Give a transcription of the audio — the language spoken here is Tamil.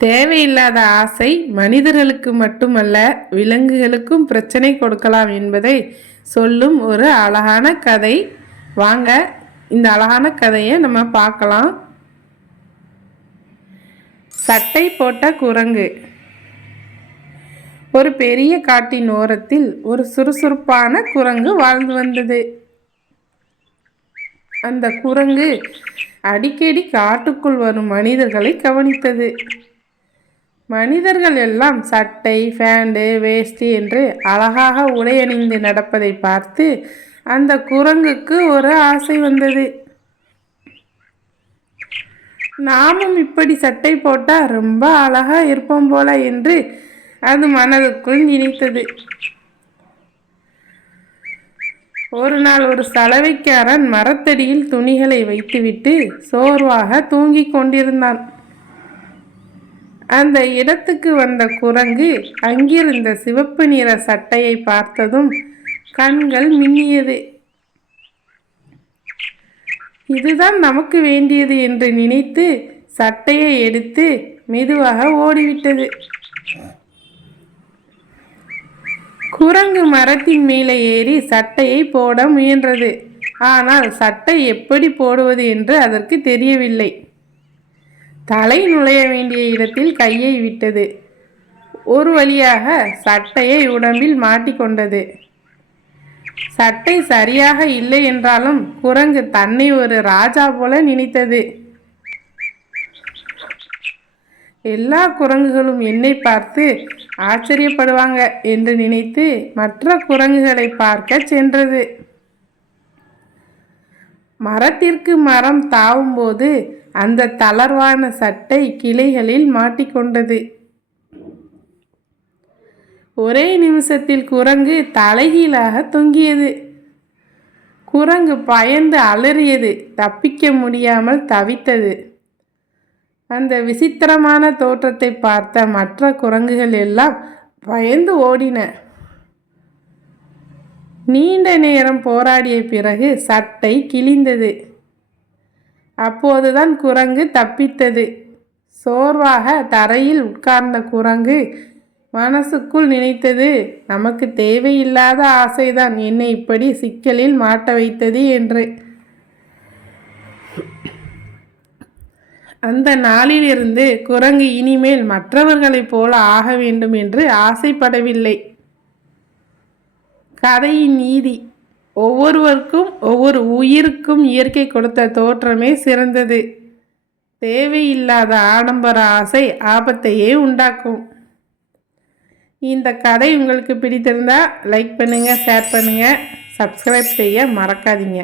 தேவையில்லாத ஆசை மனிதர்களுக்கு மட்டுமல்ல விலங்குகளுக்கும் பிரச்சனை கொடுக்கலாம் என்பதை சொல்லும் ஒரு அழகான கதை. வாங்க இந்த அழகான கதையை நம்ம பார்க்கலாம். சட்டை போட்ட குரங்கு. ஒரு பெரிய காட்டின் ஓரத்தில் ஒரு சுறுசுறுப்பான குரங்கு வாழ்ந்து வந்தது. அந்த குரங்கு அடிக்கடி காட்டுக்குள் வரும் மனிதர்களை கவனித்தது. மனிதர்கள் எல்லாம் சட்டை, பேண்டு, வேஷ்டி என்று அழகாக உடையணிந்து நடப்பதை பார்த்து அந்த குரங்குக்கு ஒரு ஆசை வந்தது. நாமும் இப்படி சட்டை போட்டால் ரொம்ப அழகா இருப்போம் போல என்று அது மனதுக்குள் நினைத்தது. ஒரு நாள் ஒரு சலவைக்காரன் மரத்தடியில் துணிகளை வைத்துவிட்டு சோர்வாக தூங்கிக் கொண்டிருந்தான். அந்த இடத்துக்கு வந்த குரங்கு அங்கிருந்த சிவப்பு நிற சட்டையை பார்த்ததும் கண்கள் மின்னியது. இதுதான் நமக்கு வேண்டியது என்று நினைத்து சட்டையை எடுத்து மெதுவாக ஓடிவிட்டது. குரங்கு மரத்தின் மேலே ஏறி சட்டையை போட முயன்றது. ஆனால் சட்டை எப்படி போடுவது என்று அதற்கு தெரியவில்லை. தலை நுழைய வேண்டிய இடத்தில் கையை விட்டது. ஒரு வழியாக சட்டையை உடம்பில் மாட்டிக்கொண்டது. சட்டை சரியாக இல்லை என்றாலும் குரங்கு தன்னை ஒரு ராஜா போல நினைத்தது. எல்லா குரங்குகளும் என்னை பார்த்து ஆச்சரியப்படுவாங்க என்று நினைத்து மற்ற குரங்குகளை பார்க்க சென்றது. மரத்திற்கு மரம் தாவும்போது அந்த தளர்வான சட்டை கிளைகளில் மாட்டிக்கொண்டது. ஒரே நிமிஷத்தில் குரங்கு தலைகீழாக தொங்கியது. குரங்கு பயந்து அலறியது. தப்பிக்க முடியாமல் தவித்தது. அந்த விசித்திரமான தோற்றத்தை பார்த்த மற்ற குரங்குகள் எல்லாம் பயந்து ஓடின. நீண்ட நேரம் போராடிய பிறகு சட்டை கிழிந்தது. அப்போதுதான் குரங்கு தப்பித்தது. சோர்வாக தரையில் உட்கார்ந்த குரங்கு மனசுக்குள் நினைத்தது, நமக்கு தேவையில்லாத ஆசைதான் என்னை இப்படி சிக்கலில் மாட்ட வைத்தது என்று. அந்த நாளிலிருந்து குரங்கு இனிமேல் மற்றவர்களைப் போல ஆக வேண்டும் என்று ஆசைப்படவில்லை. கதையின் நீதி: ஒவ்வொருவருக்கும் ஒவ்வொரு உயிருக்கும் இயற்கை கொடுத்த தோற்றமே சிறந்தது. தேவையில்லாத ஆடம்பர ஆசை ஆபத்தையே உண்டாக்கும். இந்த கதை உங்களுக்கு பிடித்திருந்தா லைக் பண்ணுங்கள், ஷேர் பண்ணுங்கள், சப்ஸ்கிரைப் செய்ய மறக்காதீங்க.